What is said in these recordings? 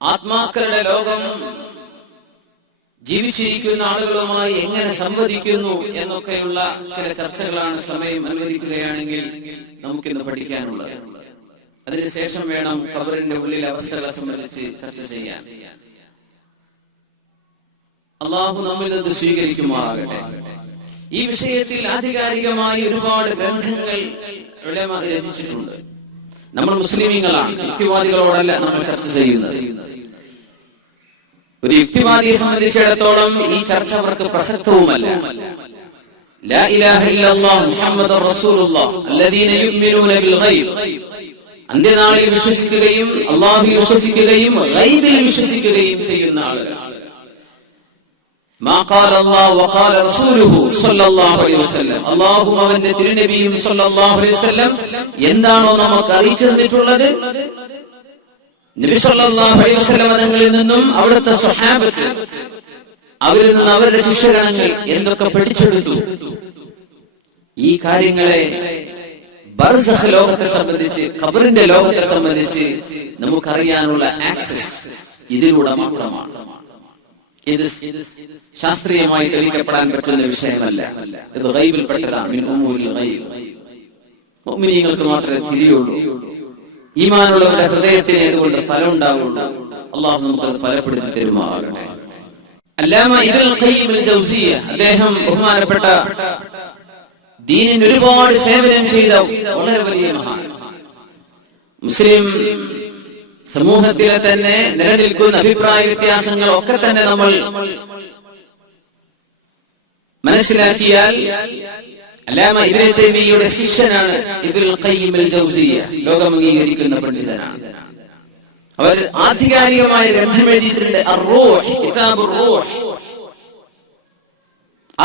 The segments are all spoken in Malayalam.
ആത്മാക്കളുടെ ലോകം ജീവിച്ചിരിക്കുന്ന ആളുകളുമായി എങ്ങനെ സംവദിക്കുന്നു എന്നൊക്കെയുള്ള ചില ചർച്ചകളാണ് സമയം അനുവദിക്കുകയാണെങ്കിൽ നമുക്കിന്ന് പഠിക്കാനുള്ളത്. അതിനുശേഷം വേണം ഖബറിന്റെ ഉള്ളിലെ അവസ്ഥകളെ സംബന്ധിച്ച് ചർച്ച ചെയ്യാൻ. അള്ളാഹു നമ്മിൽ നിന്ന് സ്വീകരിക്കുമാറാകട്ടെ. ഈ വിഷയത്തിൽ ആധികാരികമായി ഒരുപാട് ഗ്രന്ഥങ്ങൾ ഉലമാ രചിച്ചിട്ടുണ്ട്. നമ്മൾ മുസ്ലിമീങ്ങളാണ്, യുക്തിവാദികളോടല്ല നമ്മൾ ചർച്ച ചെയ്യുന്നത്. ഒരു യുക്തിവാദിയെ സംബന്ധിച്ചിടത്തോളം ഈ ചർച്ച അവർക്ക് പ്രസക്തവുമല്ല. ലാ ഇലാഹ ഇല്ലല്ലാഹ് മുഹമ്മദുർ റസൂലുള്ളാഹ് അല്ലദീന യുഅ്മിനൂന ബിൽ ഗൈബ്, അന്ത്യനാളിൽ വിശ്വസിക്കുകയും അല്ലാഹുവിൽ വിശ്വസിക്കുകയും ഗൈബിൽ വിശ്വസിക്കുകയും ചെയ്യുന്ന ആളുകൾ. മാ ഖാല അല്ലാഹു വഖാല റസൂലുഹു സ്വല്ലല്ലാഹു അലൈഹി വസല്ലം, അല്ലാഹുവും അവന്റെ തിരുനബിയും സ്വല്ലല്ലാഹു അലൈഹി വസല്ലം എന്താണോ നമുക്ക് അറിയിച്ചു തന്നിട്ടുള്ളത്, നബി സല്ലല്ലാഹു അലൈഹി വസല്ലം തങ്ങളിൽ നിന്നും അവിടുത്തെ സ്വഹാബത്ത് അവരിൽ നിന്ന് അവരുടെ ശിഷ്യഗണങ്ങൾ എന്തൊക്കെ പഠിച്ചെടുത്തു, ഈ കാര്യങ്ങളെ ബർസഖ് ലോകത്തെ സംബന്ധിച്ച്, ഖബറിന്റെ ലോകത്തെ സംബന്ധിച്ച് നമുക്കറിയാനുള്ള ആക്സസ് ഇതിലൂടെ മാത്രമാണ്. ഇത് ശാസ്ത്രീയമായി തെളിയിക്കപ്പെടാൻ പറ്റുന്ന വിഷയമല്ല. ഇത് ഗൈബിൽപ്പെട്ടതാണ്. മിൻ ഉമൂരിൽ ഗൈബ്. മുഅ്മിനീങ്ങൾക്ക് മാത്രമേ തിരിയുള്ളൂ. ഈമാനുള്ളവരുടെ ഹൃദയത്തിന് ഇതുകൊണ്ട് ഫലം ഉണ്ടാവുള്ളൂ. അള്ളാഹു നമുക്ക് ഫലപ്പെടുത്തി തരുമാറാകട്ടെ. അല്ലാമ ഇബ്നുൽ ഖയ്യിം അൽ ജൗസിയ്യ, അദ്ദേഹം ബഹുമാനപ്പെട്ട ദീനിന് ഒരുപാട് സേവനം ചെയ്ത വളരെ വലിയ മഹാൻ. മുസ്ലിം സമൂഹത്തിലെ തന്നെ നിലനിൽക്കുന്ന അഭിപ്രായ വ്യത്യാസങ്ങൾ ഒക്കെ തന്നെ നമ്മൾ മനസ്സിലാക്കിയാൽ അല്ലാമ ഇബ്നു തൈമിയ്യയുടെ ശിഷ്യനാണ് ഇബ്നുൽ ഖയ്യിം അൽ ജൗസിയ്യ. ലോകം അംഗീകരിക്കുന്ന പണ്ഡിതനാണ്. അവർ ആധികാരികമായ ഗ്രന്ഥം എഴുതിയിട്ടുണ്ട്, അർ-റൂഹ്, കിതാബുർ റൂഹ്.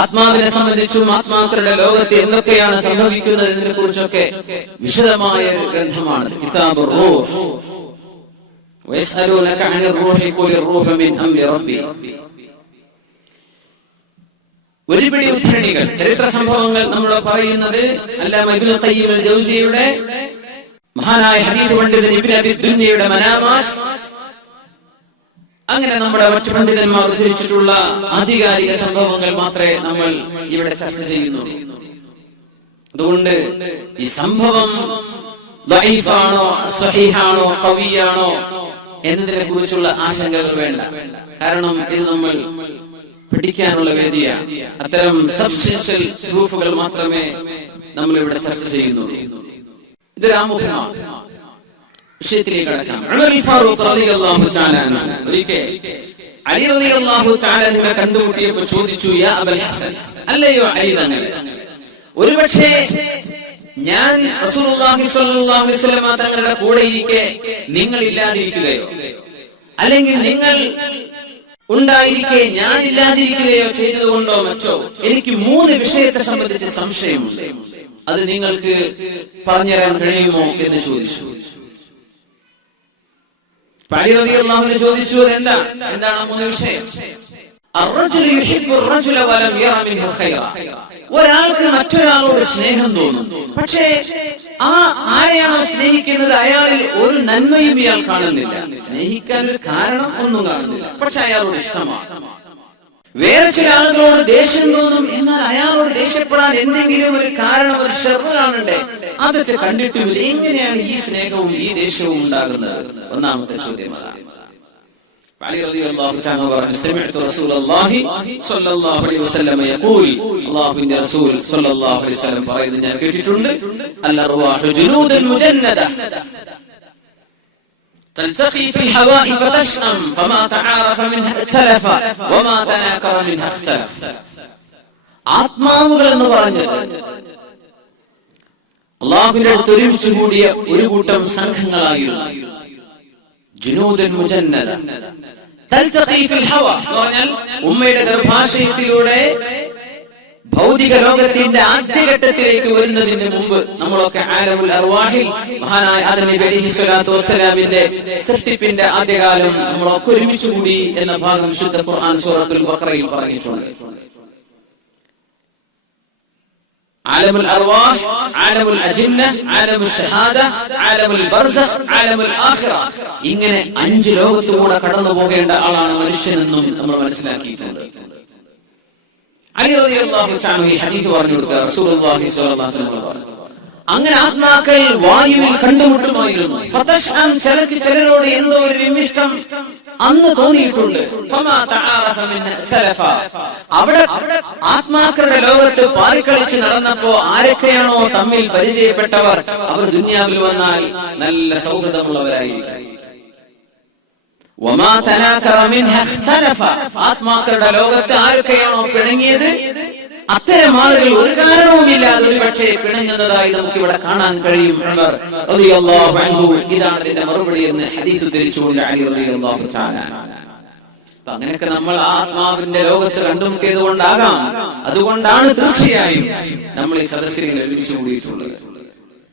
ആത്മാവിനെ സംബന്ധിച്ചും ആത്മാക്കളുടെ ലോകത്ത് എന്തൊക്കെയാണ് സംഭവിക്കുന്നത് എന്നതിനെ കുറിച്ചൊക്കെ വിശദമായ ഒരു ഗ്രന്ഥമാണ് കിതാബുർ റൂഹ്. വയസ്അലൂനക അനിർ റൂഹി ഖുലിർ റൂഹു മിൻ അംരി റബ്ബി. ഒരുപിടി ഉദ്ധരണികൾ, ചരിത്ര സംഭവങ്ങൾ നമ്മൾ പറയുന്നത് അല്ലാമ ഇബ്നുൽ ഖയ്യിം അൽ ജൗസിയ്യയുടെ, മഹാനായ ഹദീസ് പണ്ഡിതൻ ഇബ്നു അബി ദുനിയയുടെ മനാമാത്ത്, അങ്ങനെ നമ്മുടെ മറ്റു പണ്ഡിതന്മാർ ഉദ്ധരിച്ചിട്ടുള്ള ആധികാരിക സംഭവങ്ങൾ മാത്രമേ നമ്മൾ ഇവിടെ ചർച്ച ചെയ്യുന്നുള്ളൂ. അതുകൊണ്ട് ഈ സംഭവം ദഈഫാണോ സ്വഹീഹാണോ ഖവിയാണോ എന്നതിനെ കുറിച്ചുള്ള ആശങ്കകൾ വേണ്ട. കാരണം ഇത് നമ്മൾ പഠിക്കാനുള്ള വേദിയാണ്. അത്തരം സബ്സ്റ്റൻഷ്യൽ പ്രൂഫുകൾ മാത്രമേ നമ്മൾ ഇവിടെ ചർച്ച ചെയ്യുന്നുള്ളൂ. ഇതൊരു ആമുഖമാണ്. വിഷയത്തിലേക്ക് കടക്കാം. ഉമർ ഫാറൂഖ് റളിയല്ലാഹു തആല അൻഹു ഒരിക്കൽ അലി റളിയല്ലാഹു തആല അൻഹുവിനെ കണ്ടുമുട്ടിയപ്പോൾ ചോദിച്ചു, യാ അബൽ ഹസൻ, അല്ലയോ അലി തങ്ങളെ, ഒരുപക്ഷേ ഞാൻ റസൂലുള്ളാഹി സ്വല്ലല്ലാഹു അലൈഹി വസല്ലം തങ്ങളുടെ കൂടെ ഇരിക്കെ നിങ്ങൾ ഇല്ലാതിരിക്കുകയോ അല്ലെങ്കിൽ നിങ്ങൾ ഉണ്ടായിരിക്കെ ഞാൻ ഇല്ലാതിരിക്കുകയോ ചെയ്തതുകൊണ്ടോ മറ്റോ എനിക്ക് 3 വിഷയത്തെ സംബന്ധിച്ച് സംശയമുണ്ട്. അത് നിങ്ങൾക്ക് പറഞ്ഞുതരാൻ കഴിയുമോ എന്ന് ചോദിച്ചു. അലി റളിയല്ലാഹു അൻഹു ചോദിച്ചു, എന്താണ് 3 വിഷയം? അർറജുലു യുഹിബ്ബു അർറജുല വലം യറ മിൻഹു ഖൈറ. ഒരാൾക്ക് മറ്റൊരാളോട് സ്നേഹം തോന്നും, പക്ഷേ ആരെയാണോ സ്നേഹിക്കുന്നത് അയാളിൽ ഒരു നന്മയും ഇയാൾ കാണുന്നില്ല. സ്നേഹിക്കാൻ ഒരു കാരണം ഒന്നും കാണുന്നില്ല, പക്ഷെ അയാളോട് ഇഷ്ടമാണ്. വേറെ ചില ആളുകളോട് ദേഷ്യം തോന്നും, എന്നാൽ അയാളോട് ദേഷ്യപ്പെടാൻ എന്തെങ്കിലും ഒരു കാരണം, ഒരു ഷർറ് കാണണ്ടേ, അതൊക്കെ കണ്ടിട്ടുമില്ല. എങ്ങനെയാണ് ഈ സ്നേഹവും ഈ ദേഷ്യവും ഉണ്ടാകുന്നത്? ഒന്നാമത്തെ ചോദ്യം അതാണ്. അലി റളിയല്ലാഹു തആല പറഞ്ഞു, സമിഅ്തു റസൂലല്ലാഹി സ്വല്ലല്ലാഹു അലൈഹി വസല്ലം യഖൂൽ, അല്ലാഹുവിന്റെ റസൂൽ സ്വല്ലല്ലാഹു അലൈഹി വസല്ലം പറയുന്നത് ഞാൻ കേട്ടിട്ടുണ്ട്, അൽ അർവാഹു ജുനൂദുൻ മുജന്നദ തൽതഖി ഫിൽ ഹവാഇ ഫതശ്അം ഫമാ തആറഫ മിൻഹ ഇഖ്തലഫ വമാ തനാകറ മിൻഹ ഇഖ്തലഫ. ആത്മാവുകൾ എന്ന് പറഞ്ഞത് അല്ലാഹുവിന്റെ അടുത്ത് ഒരുമിച്ച് കൂടിയ ഒരു കൂട്ടം സംഘങ്ങളായിരുന്നു. ജുനൂദുൻ മുജന്നദ തൽതഖി ഫിൽ ഹവാ എന്ന് പറഞ്ഞാൽ ഉമ്മയുടെ ഗർഭാശയത്തിലൂടെ ഭൗതിക ലോകത്തിന്റെ ആദ്യഘട്ടത്തിലേക്ക് വരുന്നതിന് മുമ്പ് നമ്മളൊക്കെ ആലമുൽ അർവാഹിൽ മഹാനായ ആദം നബി അലൈഹി സ്വലാത്തു വസ്സലാമിന്റെ സൃഷ്ടിപ്പിന്റെ ആദ്യകാലം നമ്മളൊക്കെ ഒരുമിച്ച് കൂടി എന്ന ഭാഗം വിശുദ്ധ ഖുർആൻ സൂറത്തുൽ ബഖറയിൽ പറഞ്ഞിട്ടുണ്ട്. ആലമുൽ അർവാഹ്, ആലമുൽ അജിന്ന, ആലമുൽ ഷഹാദ, ആലമുൽ ബർസഖ്, ആലമുൽ ആഖിറ. ഇങ്ങനെ 5 ലോകത്തുകൂടെ കടന്നു പോകേണ്ട ആളാണ് മനുഷ്യനെന്നും നമ്മൾ മനസ്സിലാക്കിയിട്ടുണ്ട്. അലി റളിയല്ലാഹു തആല ഈ ഹദീസ് പറഞ്ഞു കൊടുക്കുക. റസൂലുള്ളാഹി സ്വല്ലല്ലാഹു അലൈഹി വസല്ലം പറഞ്ഞു, അങ്ങനെ ആത്മാക്കൾ വായുവിൽ കണ്ടുമുട്ടുമായിരുന്നു. ചിലരോട് എന്തോ ഒരു വിമിഷ്ടം അന്ന് തോന്നിയിട്ടുണ്ട്. അവിടെ ആത്മാക്കളുടെ ലോകത്ത് പാറിക്കളിച്ച് നടന്നപ്പോ ആരൊക്കെയാണോ തമ്മിൽ പരിചയപ്പെട്ടവർ, അവർ ദുനിയാവിൽ വന്നാൽ നല്ല സൗഹൃദമുള്ളവരായിരിക്കും. ആത്മാക്കളുടെ ലോകത്ത് ആരൊക്കെയാണോ പിണങ്ങിയത്, അത്തരം ആളുകൾ ഒരു കാരണവുമില്ലാതെ ഒരു പക്ഷേ പിണങ്ങുന്നതായി നമുക്ക് ഇവിടെ കാണാൻ കഴിയും. ഉമർ റളിയല്ലാഹു അൻഹു ഇതാണ് ഇതിന്റെ മറുപടി എന്ന് ഹദീസ് ഉദ്ധരിച്ചുകൊണ്ട് അലി റളിയല്ലാഹു തആല. അപ്പൊ അങ്ങനെയൊക്കെ നമ്മൾ ആത്മാവിന്റെ ലോകത്ത് കണ്ടുമുട്ടിയത് കൊണ്ടാകാം, അതുകൊണ്ടാണ് തീർച്ചയായും നമ്മൾ ഈ സദസ്സിൽ ഒരുമിച്ച് കൂടിയിട്ടുള്ളത്.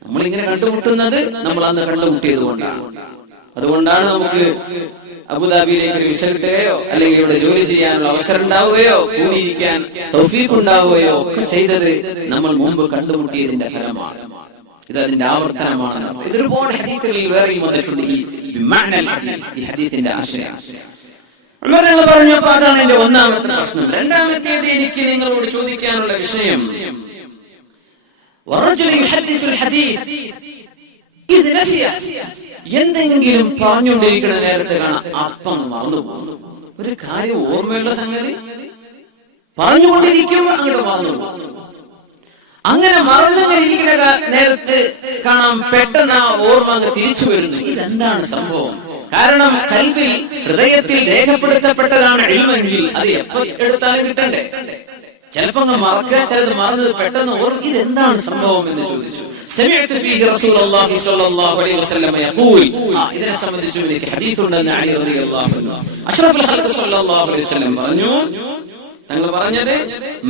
നമ്മളിങ്ങനെ കണ്ടുമുട്ടുന്നത് നമ്മൾ അന്ന് കണ്ടുമുട്ടിയത് കൊണ്ടാണ്. അതുകൊണ്ടാണ് നമുക്ക് അബുദാബിയിലേക്ക് ഒരു വിസ കിട്ടുകയോ അല്ലെങ്കിൽ ഇവിടെ ജോലി ചെയ്യാനുള്ള അവസരം ഉണ്ടാവുകയോ കൂടിയിരിക്കാൻ തൗഫീഖ് ഉണ്ടാവുകയോ ഒക്കെ ചെയ്തത് നമ്മൾ മുമ്പ് കണ്ടുമുട്ടിയതിന്റെ ഫലമാണ്. ഇത് അതിന്റെ ആവർത്തനമാണ്. ഇതൊരുപാട് ഹദീസുകളിൽ വേറെയും വന്നിട്ടുണ്ട് ഈ ഹദീസിന്റെ ആശയം. ഉമർ നിങ്ങൾ പറഞ്ഞപ്പോ അതാണ് എന്റെ ഒന്നാമത്തെ പ്രശ്നം. രണ്ടാമത്തേത് എനിക്ക് നിങ്ങളോട് ചോദിക്കാനുള്ള വിഷയം, എന്തെങ്കിലും പറഞ്ഞുകൊണ്ടിരിക്കുന്ന നേരത്തെ കാണാം അപ്പം മറന്നു പോകുന്നു. ഒരു കാര്യം ഓർമ്മയുള്ള സംഗതി പറഞ്ഞുകൊണ്ടിരിക്കുമ്പോൾ അങ്ങോട്ട് മറന്നു പോകുന്നു. അങ്ങനെ മറന്നിരിക്കുന്ന നേരത്ത് കാണാം പെട്ടെന്ന് ആ ഓർമ്മ അങ്ങ് തിരിച്ചു വരുന്നു. ഇതെന്താണ് സംഭവം? കാരണം കൽബിൽ, ഹൃദയത്തിൽ രേഖപ്പെടുത്തപ്പെട്ടതാണ് ഇൽമെങ്കിൽ അത് എപ്പോ എടുത്താലും കിട്ടണ്ടേ. ചിലപ്പോ അങ്ങ് മറക്കുക, ചിലത് മറന്നത് പെട്ടെന്ന് ഓർമ്മ. ഇതെന്താണ് സംഭവം എന്ന് ചോദിച്ചു. سمعت فيه رسول الله صلى الله عليه وسلم يقول إذا سمعت منك حديث عن علي رضي الله عنه أشرف الخلق صلى الله عليه وسلم പറഞ്ഞു, തങ്ങൾ പറഞ്ഞത്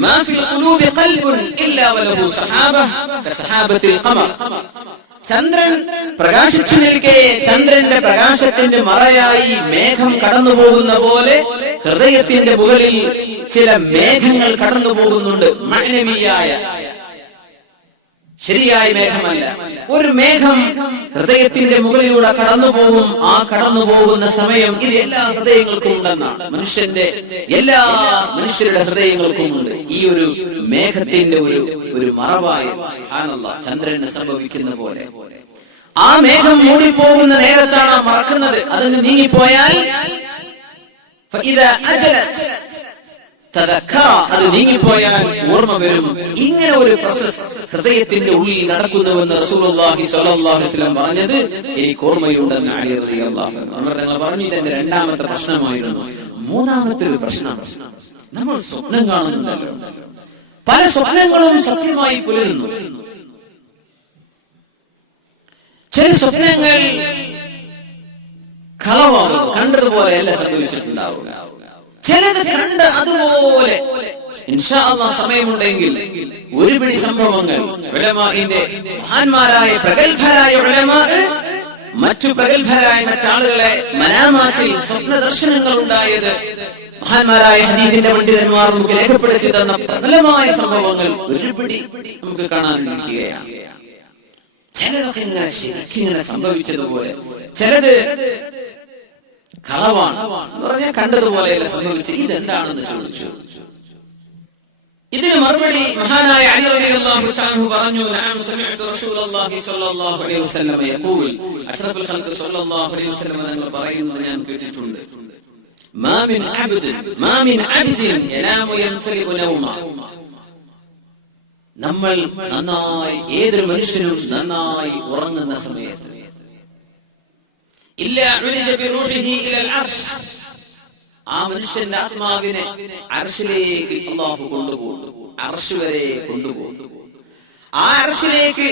ما في القلوب قلب إلا وله سحابة كسحابة القمر. ചന്ദ്രൻ പ്രകാശിച്ചു നിൽക്കെ ചന്ദ്രന്റെ പ്രകാശത്തിന്റെ മറയായി മേഘം കടന്നു പോകുന്ന പോലെ ഹൃദയത്തിന്റെ മുകളിൽ ചില മേഘങ്ങൾ കടന്നു പോകുന്നുണ്ട്. മഅനവിയായ ശരിയായ മേഘമല്ല. ഒരു മേഘം ഹൃദയത്തിന്റെ മുകളിലൂടെ കടന്നുപോകും. ആ കടന്നു പോകുന്ന സമയം ഇത് എല്ലാ ഹൃദയങ്ങൾക്കും ഉണ്ടെന്നാണ്. എല്ലാ മനുഷ്യരുടെ ഹൃദയങ്ങൾക്കും ഉണ്ട് ഈ ഒരു മേഘത്തിന്റെ ഒരു മറവായ ചന്ദ്രന് സംഭവിക്കുന്ന പോലെ. ആ മേഘം മൂടിപ്പോകുന്ന നേരത്താണ് മറക്കുന്നത്. അതിന് നീങ്ങിപ്പോയാൽ അത് നീങ്ങിപ്പോയാൽ ഓർമ്മ വരും. ഇങ്ങനെ ഒരു പ്രോസസ് ഹൃദയത്തിന്റെ ഉള്ളിൽ നടക്കുന്നുവെന്ന് റസൂലുള്ളാഹി സ്വല്ലല്ലാഹു അലൈഹി വസല്ലം പറഞ്ഞത് എനിക്ക് ഓർമ്മയുണ്ടെന്ന് അലി റളിയല്ലാഹു അൻഹു തങ്ങൾ പറഞ്ഞു. ഇതെന്റെ രണ്ടാമത്തെ പ്രശ്നമായിരുന്നു. മൂന്നാമത്തെ ഒരു പ്രശ്നം, നമ്മൾ സ്വപ്നം കാണുന്നുണ്ടല്ലോ. പല സ്വപ്നങ്ങളും സത്യമായി പുലരുന്നു. ചില സ്വപ്നങ്ങൾ കളവാകും, കണ്ടതുപോലെയല്ല സംഭവിച്ചിട്ടുണ്ടാവുക. ചിലത് കണ്ട് അതുപോലെ ഇൻഷാ അല്ലാഹ് സമയമുണ്ടെങ്കിൽ ഒരു പിടി സംഭവങ്ങൾ ഉലമാഇന്റെ മഹാന്മാരായ പ്രഗൽഭരായ ഉലമാ മറ്റു പ്രഗൽഭരായ മറ്റാളുകളെ മനാമാത്തിൽ സ്വപ്ന ദർശനങ്ങൾ ഉണ്ടായത് മഹാന്മാരായ ഹദീസിന്റെ പണ്ഡിതന്മാർ നമുക്ക് രേഖപ്പെടുത്തി തന്ന പ്രബലമായ സംഭവങ്ങൾ ഒരു പിടി നമുക്ക് കാണാനിരിക്കുകയാണ്. ചിലതൊക്കെ ശരിക്കിങ്ങനെ സംഭവിച്ചതുപോലെ, ചിലത് കളവാണ് എന്ന് പറഞ്ഞാൽ കണ്ടതുപോലെയല്ല സംഭവിച്ചു. ഇതെന്താണെന്ന് ചോദിച്ചു. ഇതിന് മറുപടി മഹാനായ അലി റളിയല്ലാഹു തആല പറഞ്ഞു, നഅം സമിഅതു റസൂലുള്ളാഹി സ്വല്ലല്ലാഹു അലൈഹി വസല്ലം യഖൂൽ, അഷ്റഫുൽ ഖൽഖ് സ്വല്ലല്ലാഹു അലൈഹി വസല്ലം തങ്ങൾ പറയുന്നത് ഞാൻ കേട്ടിട്ടുണ്ട്. മാ മിൻ അബ്ദിൻ യനാമു യൻസലിബു നൗമ. നമ്മൾ നന്നായി, ഏതൊരു മനുഷ്യനും നന്നായി ഉറങ്ങുന്ന സമയത്ത് ആ മനുഷ്യന്റെ ആത്മാവിനെ അർശിലേക്ക് അല്ലാഹു കൊണ്ടുപോകും. അർശ് വരെ കൊണ്ടുപോകും. ആ അർശിലേക്ക്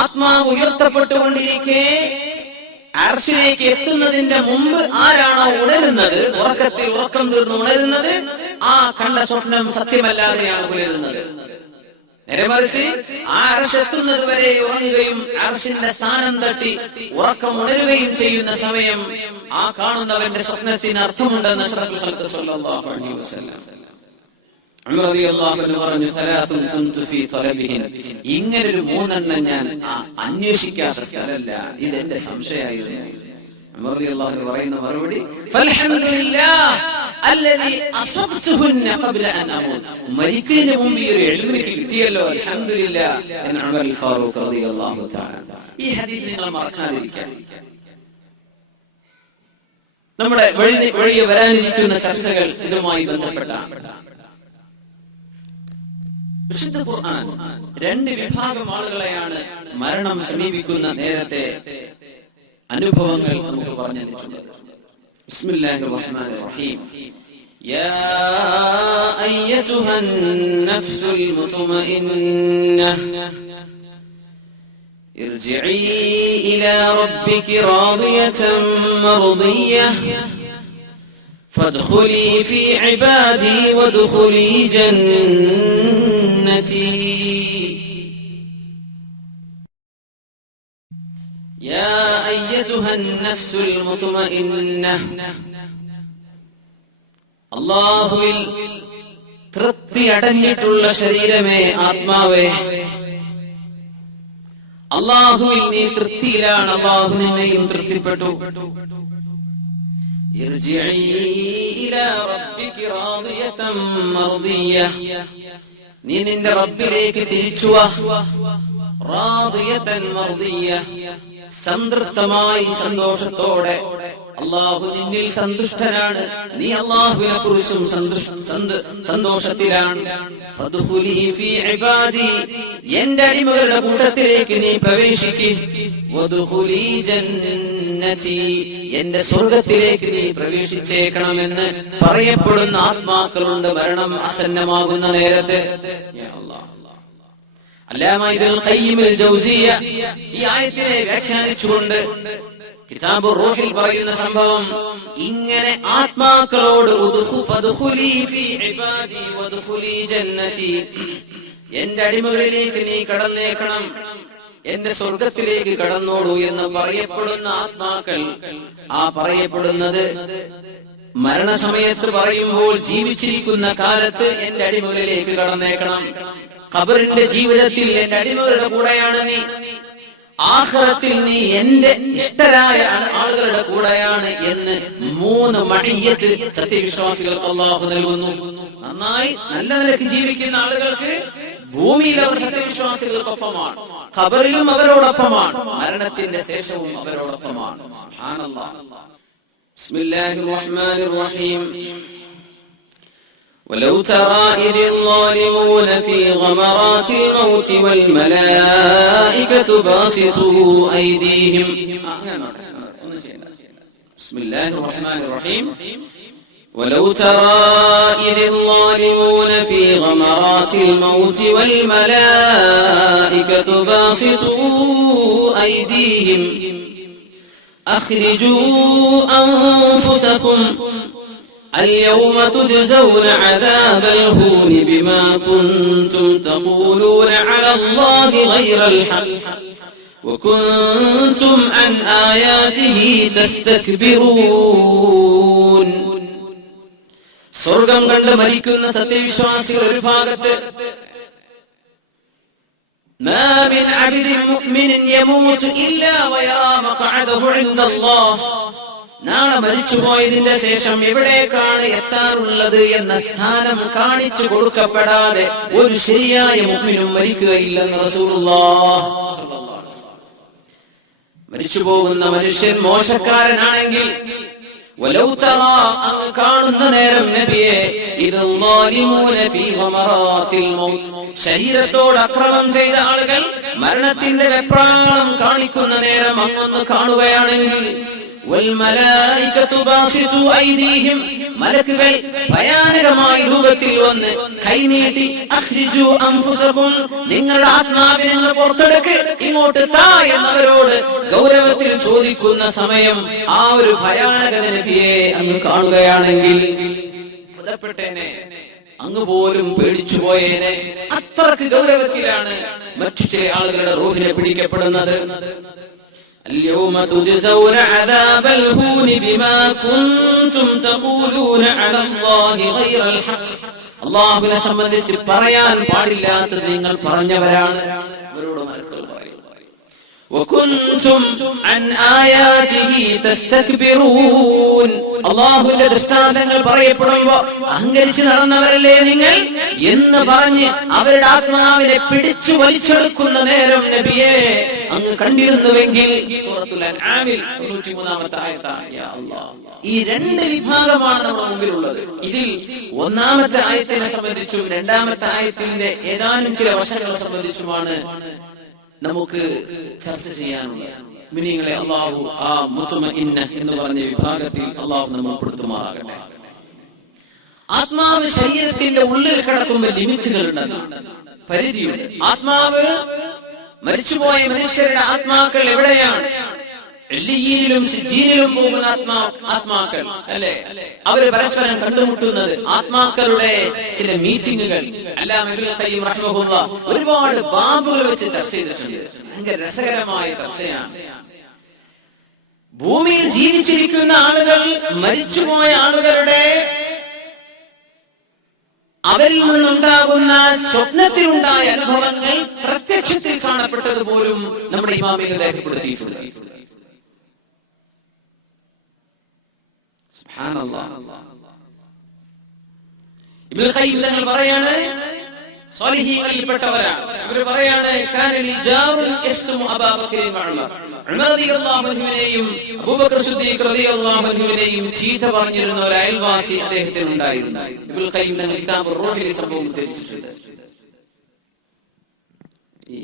ആത്മാവ് ഉയർത്തപ്പെട്ടുകൊണ്ടിരിക്കെ അർശിലേക്ക് എത്തുന്നതിന്റെ മുമ്പ് ആരാണോ ഉണരുന്നത്, ഉറക്കത്തിൽ ഉറക്കം തീർന്ന് ഉണരുന്നത്, ആ കണ്ട സ്വപ്നം സത്യമല്ലാതെയാണ് ഉണരുന്നത്. നേരെമറിച്ച് ആ അർശ് എത്തുന്നത് വരെ ഉറങ്ങുകയും അർശിന്റെ സ്ഥാനം തട്ടി ഉറക്കം ഉണരുകയും ചെയ്യുന്ന സമയം ആ കാണുന്നവന്റെ സ്വപ്നത്തിന് അർത്ഥമുണ്ടെന്ന് അഷ്റഫുൽ ഖൽഖ് സ്വല്ലല്ലാഹു അലൈഹി വസല്ലം. ഉമർ റളിയല്ലാഹു അൻഹു പറഞ്ഞു സലാത്തുൻ കുൻതു ഫീ തലബിഹിൻ, ഇങ്ങനൊരു മൂന്നെണ്ണം ഞാൻ അന്വേഷിക്കാത്ത സ്ഥലമല്ല, ഇത് എന്റെ സംശയമായിരുന്നു. ഉമർ റളിയല്ലാഹു അൻഹു പറയുന്ന മറുപടി ഫൽഹംദുലില്ലാഹ് അല്ലദീ അസബ്തുഹുന്ന ഖബ്ല അൻ അമൂത്, മരിക്കുന്നതിന് മുമ്പ് ഈ ഒരു ഇൽമ് കിട്ടിയല്ലോ, അൽഹംദുലില്ലാഹ് എന്ന് ഉമർ ഫാറൂഖ് റളിയല്ലാഹു തആല. ഈ ഹദീസ് നിങ്ങൾ മറക്കാതിരിക്കുക. നമ്മുടെ വഴിയെ വരാനിരിക്കുന്ന ചർച്ചകൾ ഇതുമായി ബന്ധപ്പെട്ടാണ്. വിശുദ്ധ ഖുർആൻ രണ്ട് വിഭാഗം ആളുകളെയാണ് മരണം സമീപിക്കുന്ന നേരത്തെ അനുഭവങ്ങൾ നമുക്ക് പറഞ്ഞു തന്നിട്ടുള്ളത്. ബിസ്മില്ലാഹിർ റഹ്മാനിർ റഹീം. യാ അയ്യതുഹൻ നഫ്സുൽ മുത്മഇന്നഹ് ഇർജിഇ ഇലാ റബ്ബികി റാദിയതൻ മർദിയ്യഹ് ഫദ്ഖുലി ഫീ ഇബാദി വദ്ഖുലി ജന്നതി. യാ അയ്യതുഹൻ നഫ്സുൽ മുത്മഇന്നഹ്, അല്ലാഹുവിൽ തൃപ്തി അടങ്ങിയിട്ടുള്ള ശരീരമേ, ആത്മാവേ, അല്ലാഹുവിൽ നീ തൃപ്തിയിലാണ്, അല്ലാഹു നിന്നെയും തൃപ്തിപ്പെട്ടു. ഇർജിഇ ഇലാ റബ്ബികി റാദിയതൻ മർദിയ്യഹ്, നീ നിന്റെ റബ്ബിലേക്ക് തിരിച്ചു വാ. റാദിയതൻ മർദിയ്യഹ്, സംതൃപ്തമായി സന്തോഷത്തോടെ. അല്ലാഹു നിന്നിൽ സന്തുഷ്ടനാണ്, നീ അല്ലാഹുവിനെ കുറിച്ചും സന്തോഷത്തിലാണ്. ഫദ്ഖുലി ഫീ ഇബാദി, എന്റെ അടിമകളുടെ കൂട്ടത്തിലേക്ക് നീ പ്രവേശിക്കുക. വദ്ഖുലി ജന്നതി, എന്റെ സ്വർഗ്ഗത്തിലേക്ക് നീ പ്രവേശിച്ചേക്കണമെന്ന് പറയപ്പെടുന്ന ആത്മാക്കളുണ്ട് മരണം ആസന്നമാകുന്ന നേരത്ത്. അല്ലാമ ഇബ്നുൽ ഖയ്യിം അൽ ജൗസിയ്യ ഈ ആയത്തിനെ വ്യാഖ്യാനിച്ചുകൊണ്ട് കിതാബുർ റൂഹിൽ പറയുന്ന സംഭവം ഇങ്ങനെ: ആത്മാക്കളോട് ഫദ്ഖുലി ഫീ ഇബാദി വദ്ഖുലി ജന്നതി, എന്റെ അടിമകളിലേക്ക് നീ കടന്നേക്കണം, എന്റെ സ്വർഗത്തിലേക്ക് കടന്നോളൂ എന്ന് പറയപ്പെടുന്ന ആത്മാക്കൾ, ആ പറയപ്പെടുന്നത് മരണസമയത്ത് പറയുമ്പോൾ ജീവിച്ചിരിക്കുന്ന കാലത്ത് എന്റെ അടിമകളിലേക്ക് കടന്നേക്കണം. ഖബറിന്റെ ജീവിതത്തിൽ എന്റെ അടിമകളുടെ കൂടെയാണ് നീ, ആഖിറത്തിൽ നീ എന്റെ ഇഷ്ടരായ ആളുകളുടെ കൂടെയാണ് എന്ന് മൂന്ന് മഅയ്യത്ത് സത്യവിശ്വാസികൾക്ക് അല്ലാഹു നൽകുന്നു. നന്നായി നല്ല നിലയ്ക്ക് ജീവിക്കുന്ന ആളുകൾക്ക് ഭൂമിയിൽ അവർ സത്യവിശ്വാസികൾക്കൊപ്പമാണ്, ഖബറിലും അവരോടൊപ്പമാണ്, മരണത്തിന്റെ ശേഷവും അവരോടൊപ്പമാണ്. സുബ്ഹാനല്ലാഹ്. ബിസ്മില്ലാഹിർ റഹ്മാനിർ റഹീം. ولو ترى إذ الظالمون في غمرات الموت والملائكة باسطوا أيديهم. بسم الله الرحمن الرحيم. ولو ترى إذ الظالمون في غمرات الموت والملائكة باسطوا أيديهم أخرجوا أنفسكم اليوم تجزون عذاب الهون بما كنتم تقولون على الله غير الحق وكنتم عن آياته تستكبرون. സ്വർഗം കണ്ട് മരിക്കുന്ന സത്യവിശ്വാസികൾ ഒരു ഭാഗത്ത്, ما من عبد مؤمن يموت إلا ويرى مقعده عند الله. നാളെ മരിച്ചുപോയതിന്റെ ശേഷം എവിടേക്കാണ് എത്താറുള്ളത് എന്ന സ്ഥാനം കാണിച്ചു കൊടുക്കപ്പെടാതെ ഒരു ശരിയായ മുഅ്മിനും മരിക്കുകയില്ലെന്ന് റസൂലുള്ളാഹ്. മരിച്ചുപോകുന്ന മനുഷ്യൻ മോശക്കാരനാണെങ്കിൽ വലൗ തറാ, അങ്ങ് കാണുന്ന നേരം നബിയെ, ഇദ് ളാലിമൂന ഫീ ഗമറാത്തിൽ മൗത്ത്, ശരീരത്തോട് അക്രമം ചെയ്ത ആളുകൾ മരണത്തിന്റെ വെപ്രാളം കാണിക്കുന്ന നേരം അങ്ങൊന്ന് കാണുകയാണെങ്കിൽ, വൽമലായികതു ബാസിതു ഐദീഹിം, മലക്കുകൾ ഭയാനകമായ രൂപത്തിൽ വന്ന് കൈനീട്ടി അഖ്രിജു അൻഫുസകും, നിങ്ങളുടെ ആത്മാവിനെ പുറത്തെടുക്ക്, ഇങ്ങോട്ട് താ എന്നവരോട് ഗൗരവത്തിൽ ചോദിക്കുന്ന സമയം ആ ഒരു ഭയാനക നബിയെ അങ്ങ് കാണുകയാണെങ്കിൽ ബോധപ്പെട്ടേനെ, അങ്ങ് പോലും പേടിച്ചു പോയേനെ. അത്രക്ക് ഗൗരവത്തിലാണ് മറ്റു ചില ആളുകളുടെ റൂഹിനെ പിടിക്കപ്പെടുന്നത്. اليوم تجزون عذاب الهون بما كنتم تقولون على الله غير الحق. അള്ളാഹുവിനെ സംബന്ധിച്ച് പറയാൻ പാടില്ലാത്തത് നിങ്ങൾ പറഞ്ഞവരാണ്. അവരോട് മലക്കുകൾ പറയും, അള്ളാഹുവിന്റെ ദൃഷ്ടാന്തങ്ങൾ പറയപ്പെടുമ്പോ അഹങ്കരിച്ച് നടന്നവരല്ലേ നിങ്ങൾ എന്ന് പറഞ്ഞ് അവരുടെ ആത്മാവിനെ പിടിച്ചു വലിച്ചെടുക്കുന്ന നേരം നബിയെ അങ്ങ് കണ്ടിരുന്നുവെങ്കിൽ. സൂറത്തുൽ അൻആമിൽ 93-ാമത്തെ ആയത്താണ്. യാ അല്ലാഹ്, ഈ രണ്ട് വിഭാഗമാണ് നമ്മുടെ മുമ്പിലുള്ളത്. ഇതിൽ ഒന്നാമത്തെ ആയത്തിനെ സംബന്ധിച്ചും രണ്ടാമത്തെ ആയത്തിന്റെ ഏതാനും ചില വശങ്ങളെ സംബന്ധിച്ചുമാണ് നമുക്ക് ചർച്ച ചെയ്യാനുള്ളത്. മുഅ്മിനീങ്ങളെ, അല്ലാഹു ആ മുത്മഇന്ന എന്ന് പറഞ്ഞ വിഭാഗത്തിൽ അല്ലാഹു നമ്മെ പെടുത്തുമാറാകട്ടെ. ആത്മാവ് ശരീരത്തിന്റെ ഉള്ളിൽ കിടക്കുമ്പോൾ ലിമിറ്റുകൾ ഉണ്ടെന്നാണ്, പരിധിയുണ്ട്. ആത്മാവ്, മരിച്ചുപോയ മനുഷ്യരുടെ ആത്മാക്കൾ എവിടെയാണ്? എല്ലിയിലും സിജീനിലും പോകുന്ന ആത്മാക്കൾ അല്ലെ, അവര് പരസ്പരം കണ്ടുമുട്ടുന്നത് ആത്മാക്കളുടെ ചില മീറ്റിങ്ങുകൾ. അല്ലാമ ഇബ്നുൽ ഖയ്യിം റഹിമഹുല്ലാഹ് ഒരുപാട് ബാബുകൾ വെച്ച് ചർച്ച ചെയ്തിട്ടുണ്ട്. ഭയങ്കര രസകരമായ ചർച്ചയാണ്. ഭൂമിയിൽ ജീവിച്ചിരിക്കുന്ന ആളുകൾ മരിച്ചുപോയ ആളുകളുടെ അവരിൽ നിന്നുണ്ടാകുന്ന സ്വപ്നത്തിലുണ്ടായ അനുഭവങ്ങൾ പ്രത്യക്ഷത്തിൽ കാണപ്പെട്ടത് പോലും നമ്മുടെ ഇമാമികൾ രേഖപ്പെടുത്തിയിട്ടുണ്ട്. ഇബ്നുൽ ഖയ്യിം തങ്ങൾ പറയാണ്, സ്വാലിഹീങ്ങളിൽപ്പെട്ടവരാണ്. അവർ പറയാണ്, കാനലി ജാറുൻ യസ്തുമു അബൂബക്കർ വഉമർ. ഉമർ റളിയല്ലാഹു അൻഹുവിനെയും അബൂബക്കർ സിദ്ദീഖ് റളിയല്ലാഹു അൻഹുവിനെയും ചീത്ത പറഞ്ഞിരുന്ന ഒരു അയൽവാസി അദ്ദേഹത്തിന് ഉണ്ടായിരുന്നു. ഇബ്നുൽ ഖയ്യിം തങ്ങൾ കിതാബുർ റൂഹിൽ സംഭവം ഉദ്ധരിച്ചിട്ടുണ്ട്. ഈ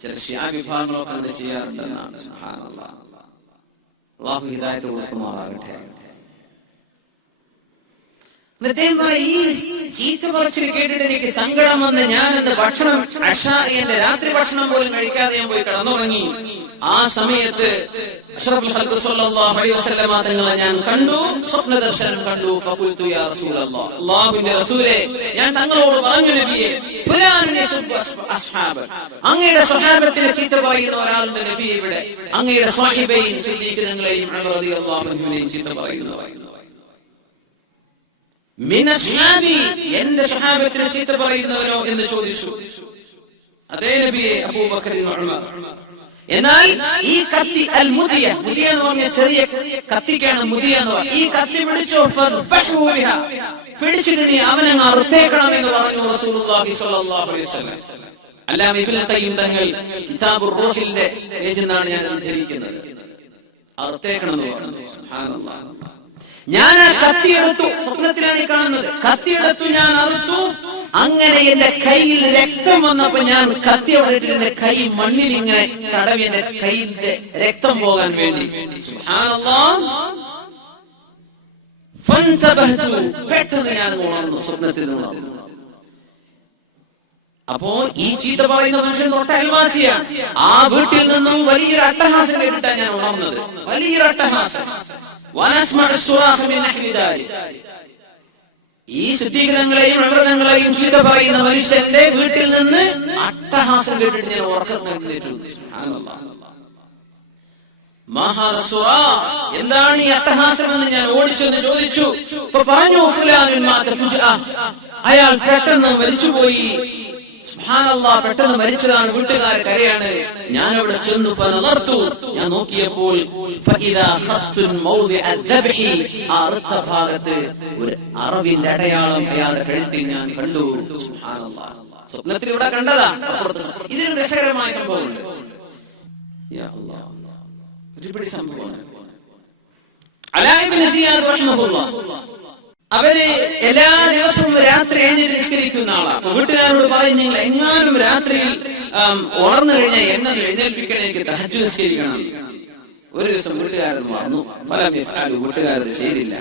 ചില ശിയാ വിഭാഗങ്ങളൊക്കെ അത് ചെയ്യാറുണ്ടെന്നാണ്. സുബ്ഹാനല്ലാഹ്, അല്ലാഹു ഹിദായത്ത് കൊടുക്കുമാറാകട്ടെ. ഈ ചീത്ത പറച്ചിൽ കേട്ടിട്ട് എനിക്ക് സങ്കടം വന്ന് ഞാൻ എന്റെ ഭക്ഷണം, എന്റെ രാത്രി ഭക്ഷണം പോലും കഴിക്കാതെ ഞാൻ പോയി കിടന്നുറങ്ങി. ആ സമയത്ത് അഷ്റഫുൽ ഖൽഖ് സ്വല്ലല്ലാഹു അലൈഹി വസല്ലമ തങ്ങളെ ഞാൻ കണ്ടു, സ്വപ്ന ദർശനം കണ്ടു. ഫഖുൽതു യാ റസൂലല്ലാഹ്, അല്ലാഹുവിന്റെ റസൂലേ, ഞാൻ തങ്ങളോട് പറഞ്ഞു, നബിയേ, ഫുലാൻ യസുബ്ബു അസ്ഹാബ്, അങ്ങയുടെ സ്വഹാബത്തിനെ ചീത്ത പറയുന്ന ഒരാളുടെ നബിയെ ഇവിടെ, അങ്ങയുടെ സ്വഹീബൈൻ സിദ്ദീഖ് തങ്ങളെയും ഉമർ റളിയല്ലാഹു അൻഹുവിനെയും ചീത്ത പറയുന്നു. എന്റെ സ്വഹാബത്തിനെ ചീത്ത പറയുന്നവരോ എന്ന് ചോദിച്ചു. അതേ നബിയെ, അബൂബക്കർ ഉമർ. എന്നാൽ ഈ കത്തി അൽ മുദിയ, മുദിയ എന്ന് പറഞ്ഞ ചെറിയ കത്തിക്കാണ് മുദിയ എന്ന് പറയുന്നത്. ഈ കത്തി പിടിച്ചോ, പിടിച്ചിട്ട് നീ അവനെ അറുത്തേക്കണം എന്ന് പറഞ്ഞു റസൂലുള്ളാഹി സ്വല്ലല്ലാഹു അലൈഹി വസല്ലം. അല്ലാമ ഇബ്നുൽ ഖയ്യിം തങ്ങൾ കിതാബുർ റൂഹിന്റെ പേജിൽ നിന്നാണ് ഞാൻ ഉദ്ധരിക്കുന്നത്. അറുത്തേക്കണം എന്ന് പറഞ്ഞു. സുബ്ഹാനല്ലാഹ്. ഞാൻ ആ കത്തിയെടുത്തു, സ്വപ്നത്തിലാണ് ഈ കാണുന്നത്. കത്തിയെടുത്തു, ഞാൻ അറുത്തു. അങ്ങനെ എന്റെ കയ്യിൽ രക്തം വന്നപ്പോ ഞാൻ കത്തി വരട്ടിട്ട് എന്റെ കൈ മണ്ണിൽ ഇങ്ങനെ തടവി എന്റെ കൈയിന്റെ രക്തം പോകാൻ വേണ്ടി. സുബ്ഹാനല്ലാഹ്. പെട്ടെന്ന് ഞാൻ ഉണർന്നു, സ്വപ്നത്തിൽ ഉണർന്നു. അപ്പോ ഈ ചീത്ത പറയുന്ന മനുഷ്യൻ തൊട്ട അയൽവാസിയാണ്. ആ വീട്ടിൽ നിന്നും വലിയൊരു അട്ടഹാസം കേട്ടിട്ടാണ് ഞാൻ ഉണർന്നത്. വലിയൊരു അട്ടഹാസം. ഈ സിദ്ദീഖ് തങ്ങളെയും ഉമർ തങ്ങളെയും ചീത്ത പറയുന്ന മനുഷ്യന്റെ വീട്ടിൽ നിന്ന് അട്ടഹാസം കേട്ടിട്ട് ഞാൻ ഉറക്കത്തിലേറ്റു. എന്താണ് ഈ അട്ടഹാസം എന്ന് ഞാൻ ഓടിച്ചെന്ന് ചോദിച്ചു. പറഞ്ഞു, അയാൾ പെട്ടെന്ന് മരിച്ചുപോയി. സുബ്ഹാനല്ലാഹ്, പെട്ടെന്ന് മരിച്ചതാണ്. വീട്ടുകാരെ കരയാണ്. ഞാൻ അവിടെ ചെന്നു, ഞാൻ നോക്കിയപ്പോൾ അറുത്ത ഭാഗത്ത് ഒരു അറവിന്റെ അടയാളം അയാളുടെ കഴുത്തിൽ ഞാൻ കണ്ടു. സുബ്ഹാനല്ലാഹ്, സ്വപ്നത്തിൽ ഇവിടെ കണ്ടതാ. ഇതിനൊരു രസകരമായ സംഭവമുണ്ട്. ഒരുപടി സംഭവമാണ്. അലാ ഇബ്നു സിയാദ് റഹിമഹുല്ലാഹ്, അവര് എല്ലാ ദിവസവും രാത്രി എഴുന്നേറ്റ് നിസ്കരിക്കുന്ന ആളാണ്. വീട്ടുകാരോട് പറയും, നിങ്ങൾ എങ്ങാനും രാത്രിയിൽ ഉണർന്നു കഴിഞ്ഞാൽ എന്നെ എഴുന്നേൽപ്പിക്കാൻ, എനിക്ക് തഹജ്ജുദ് നിസ്കരിക്കണം. ഒരു ദിവസം വീട്ടുകാരൻ വന്നു, വീട്ടുകാരത് ചെയ്തില്ല.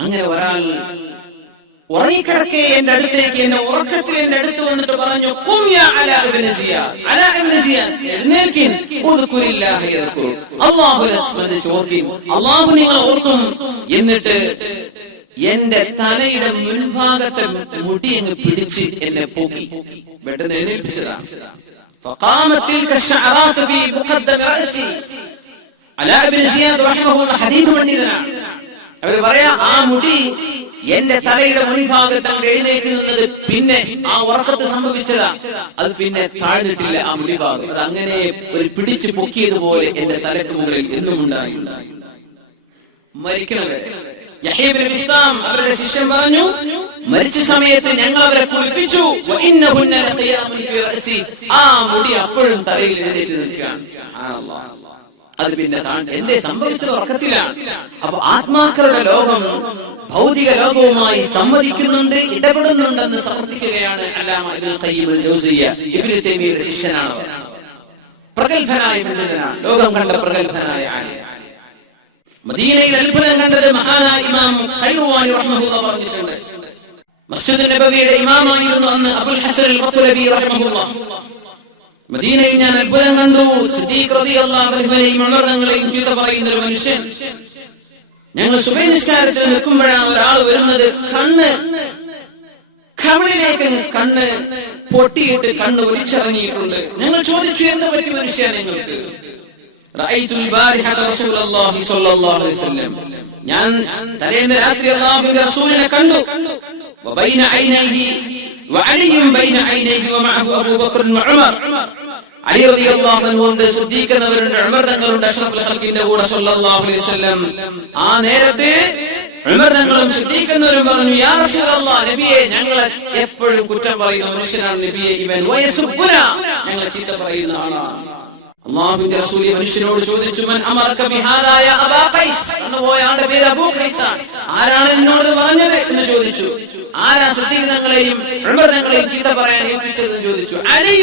അങ്ങനെ ഒരാൾ ഉറങ്ങിക്കിടക്കെ എന്റെ അടുത്തേക്ക്, എന്നെ ഉറക്കത്തിൽ എന്റെ അടുത്ത് വന്നിട്ട് പറഞ്ഞു, അള്ളാഹു നിങ്ങൾ ഓർക്കും. എന്നിട്ട് എന്റെ തലയുടെ മുൻഭാഗത്തെ മുടി അങ്ങ് പിടിച്ച് എന്നെ പൊക്കി പെട്ടെന്ന് എഴുന്നേൽപ്പിച്ചതാണ്. അവര് പറയാ, ആ മുടി എന്റെ തലയുടെ മുൻഭാഗത്ത് അങ്ങ് എഴുന്നേറ്റ് നിന്നത് പിന്നെ ആ ഉറക്കത്ത് സംഭവിച്ചതാ, അത് പിന്നെ താഴ്ന്നിട്ടില്ല. ആ മുടിഭാഗം അത് അങ്ങനെ ഒരു പിടിച്ചു പൊക്കിയതുപോലെ എന്റെ തലക്ക് മുകളിൽ എന്നും ഉണ്ടായി. മരിക്കണവരെ യഹ്യ ഇബ്നു ഇസ്ലാം അവരുടെ ശിഷ്യൻ പറഞ്ഞു, മരിച്ച സമയത്ത് ഞങ്ങൾ അവരെ കുളിപ്പിച്ചു, ആ മുടി അപ്പോഴും തലയിൽ എഴുന്നേറ്റ് നിൽക്കുകയാണ്. അത് പിന്നെ എന്തേ സംഭവിച്ചത്? ഉറക്കത്തിലാണ്. അപ്പൊ ആത്മാക്കളുടെ ലോകം ഭൗതിക ലോകവുമായി സംവദിക്കുന്നുണ്ട്, ഇടപെടുന്നുണ്ടെന്ന് സമർത്ഥിക്കുകയാണ് അല്ലാമ ഇബ്നുൽ ഖയ്യിം അൽ ജൗസിയ്യ. ഇബ്നു തൈമിയ്യയുടെ ശിഷ്യനാണ്, പ്രഗൽഭനായ പണ്ഡിതനാണ്, ലോകം കണ്ട പ്രഗൽഭനായ ആലിം. മദീനയിൽ അത്ഭുതം കണ്ടത് മഹാനായ ഇമാം ഖൈറുവാനി റഹ്മഹുല്ലാഹ് പറഞ്ഞിട്ടുണ്ട്. മസ്ജിദ് നബവിയുടെ ഇമാമായിരുന്നു അന്ന് അബുൽ ഹസൻ അൽ ഖസ്വലബി റഹ്മഹുല്ലാഹ്. മദീനയിൽ ഞാൻ അത്ഭുതം കണ്ടു, സിദ്ദീഖ് റളിയല്ലാഹു അൻഹുവിനെയും ഉമർ തങ്ങളെയും ചീത്ത പറയുന്ന ഒരു മനുഷ്യൻ. ഞങ്ങൾ സുബഹി നിസ്കാരത്തിൽ നിൽക്കുമ്പോഴാണ് ഒരാൾ വരുന്നത്, കവിളിലേക്ക് കണ്ണ് പൊട്ടിയിട്ട് കണ്ണ് ഒലിച്ചിറങ്ങിയിട്ടുണ്ട്. ഞങ്ങൾ ചോദിച്ചു, എന്താ പറ്റി മനുഷ്യ നിങ്ങൾക്ക്? ഞാൻ തലേന്ന് രാത്രി അല്ലാഹുവിന്റെ റസൂലിനെ കണ്ടു. അലി റളിയല്ലാഹു അൻഹു ഉണ്ട്, സിദ്ദീഖ് എന്നവരുണ്ട്, ഉമർ തങ്ങളുണ്ട്, അഷ്റഫുൽ ഖൽഖിന്റെ കൂടെ സല്ലല്ലാഹു അലൈഹി വസല്ലം. ആ നേരത്തെ ഉമർ തങ്ങളും സിദ്ദീഖ് എന്നവരും പറഞ്ഞു, യാ റസൂലല്ലാഹ്, നബിയെ ഞങ്ങളെ എപ്പോഴും കുറ്റം പറയുന്ന മനുഷ്യനാണ് നബിയെ ഇവൻ, വയസുബ്ബുന ഞങ്ങളെ ചീത്ത പറയുന്ന ആളാണ്. അല്ലാഹുവിന്റെ റസൂൽ മനുഷ്യനോട് ചോദിച്ചു, മൻ അമറക ബിഹാദാ യാ അബാ ഖൈസ്, അയാളുടെ പേര് അബൂ ഖൈസാണ്, ആരാണ് എന്നോട് പറഞ്ഞത് എന്ന് ചോദിച്ചു. ആരാ സിദ്ദീഖ് തങ്ങളെയും ഉമർ തങ്ങളെയും ചീത്ത പറയാൻ ഏൽപ്പിച്ചത് എന്ന് ചോദിച്ചു. അലി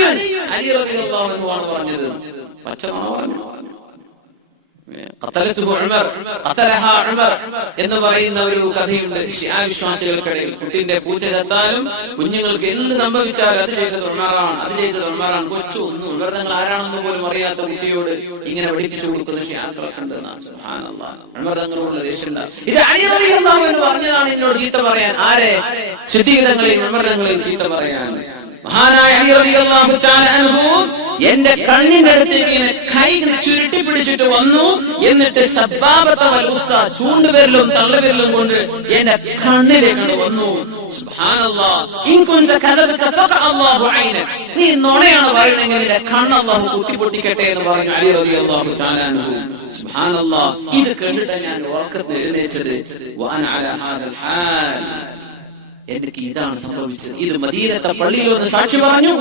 റളിയല്ലാഹു അൻഹു ആണ് പറഞ്ഞത്. എന്ന് പറയുന്ന ഒരു കഥയുണ്ട് ഷിയാ വിശ്വാസികൾക്കിടയിൽ. കുട്ടിന്റെ പൂച്ച ചത്താലും കുഞ്ഞുങ്ങൾക്ക് എന്ത് സംഭവിച്ചാലും അത് ചെയ്തത് ഉമറാണ്, അത് ചെയ്തത് ഉമറാണ്. കൊച്ചു ഒന്നും ഉമർ തങ്ങൾ ആരാണെന്ന് പോലും അറിയാത്ത കുട്ടിയോട് ഇങ്ങനെ പഠിപ്പിച്ചു കൊടുക്കുന്ന ഷിയാക്കളൊക്കെ ഉണ്ട്. സുബ്ഹാനല്ലാഹ്, ഉമർ തങ്ങളോടുള്ള ദേഷ്യം. ഇത് അലി റളിയല്ലാഹു അൻഹു പറഞ്ഞതാണ് എന്നോട് ചീത്ത പറയാൻ. ആരെ? സിദ്ദീഖ് തങ്ങളെയും ഉമർ തങ്ങളെയും ചീത്ത പറയാൻ. മഹാനായ അലി റളിയല്ലാഹു തആല അൻഹു എന്റെ കണ്ണിന്റെ അടുത്തേക്ക് ഇങ്ങനെ കൈ ചുരുട്ടി പിടിച്ചിട്ട് വന്നു. എന്നിട്ട് സബ്ബാബത വൽ ഉസ്താ, ചൂണ്ടുവിരലും തള്ളവിരലും കൊണ്ട് എന്റെ കണ്ണിലേക്ക് വന്നു. സുബ്ഹാനല്ലാഹ്, ഇൻ കുൻത കദബത ഫഖ അല്ലാഹു ഐനക, നീ നുണയാണ് പറയണെങ്കിൽ നിന്റെ കണ്ണ് അല്ലാഹു കുത്തിപ്പൊട്ടിക്കട്ടെ എന്ന് പറഞ്ഞു അലി റളിയല്ലാഹു തആല അൻഹു. സുബ്ഹാനല്ലാഹ്, ഇത് കണ്ടിട്ട് ഞാൻ ഉറക്കത്തിൽ എഴുന്നേറ്റത്. വഅന അലാ ഹാദൽ ഹാൽ, എനിക്ക് ഇതാണ് സംഭവിച്ചത്. ഇത് മദീനത്തെ പള്ളിയിൽ വന്ന് സാക്ഷി പറഞ്ഞു.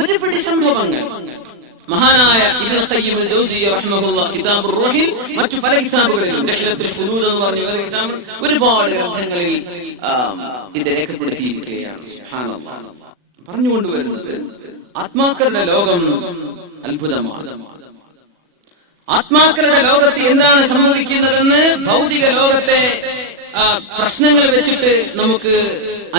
ഒരുപിടി സംഭവങ്ങൾ മഹാനായ ഇബ്നുൽ ഖയ്യിം അൽ ജൗസിയ്യ റഹ്മഹുല്ലാഹ് കിതാബുർ റൂഹിൽ മറ്റു പല കിതാബുകളിലും റഹ്ലത്തുൽ ഖുലൂദ് എന്ന് പറഞ്ഞ ഒരുപാട് ഗ്രന്ഥങ്ങളിൽ ഇത് രേഖപ്പെടുത്തിയിരിക്കുകയാണ്. സുബ്ഹാനല്ലാഹ്, പറഞ്ഞുകൊണ്ടുവരുന്നത് ആത്മാക്കളുടെ ലോകം അത്ഭുതമാണ്. ആത്മാക്കളുടെ ലോകത്ത് എന്താണ് സംഭവിക്കുന്നതെന്ന് ഭൗതിക ലോകത്തെ പ്രശ്നങ്ങൾ വെച്ചിട്ട് നമുക്ക്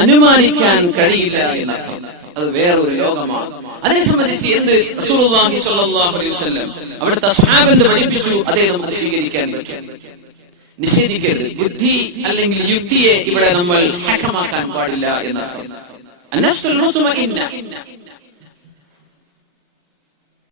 അനുമാനിക്കാൻ കഴിയില്ല എന്നർത്ഥം. അത് വേറൊരു ലോകമാണ്. അതേ സംബന്ധിച്ച് എന്ത് റസൂലുള്ളാഹി സ്വല്ലല്ലാഹു അലൈഹി വസല്ലം അവിടുത്തെ സ്വഹാബത്ത് പഠിപ്പിച്ചു, അതേ നമുക്ക് സ്വീകരിക്കാൻ പറ്റും. നിഷേധിക്കരുത്. ബുദ്ധി അല്ലെങ്കിൽ യുക്തിയെ ഇവിടെ നമ്മൾ ഹക്കമാക്കാൻ പാടില്ല എന്നർത്ഥം. അന്നഫ്സുൽ മുത്മഇന്ന,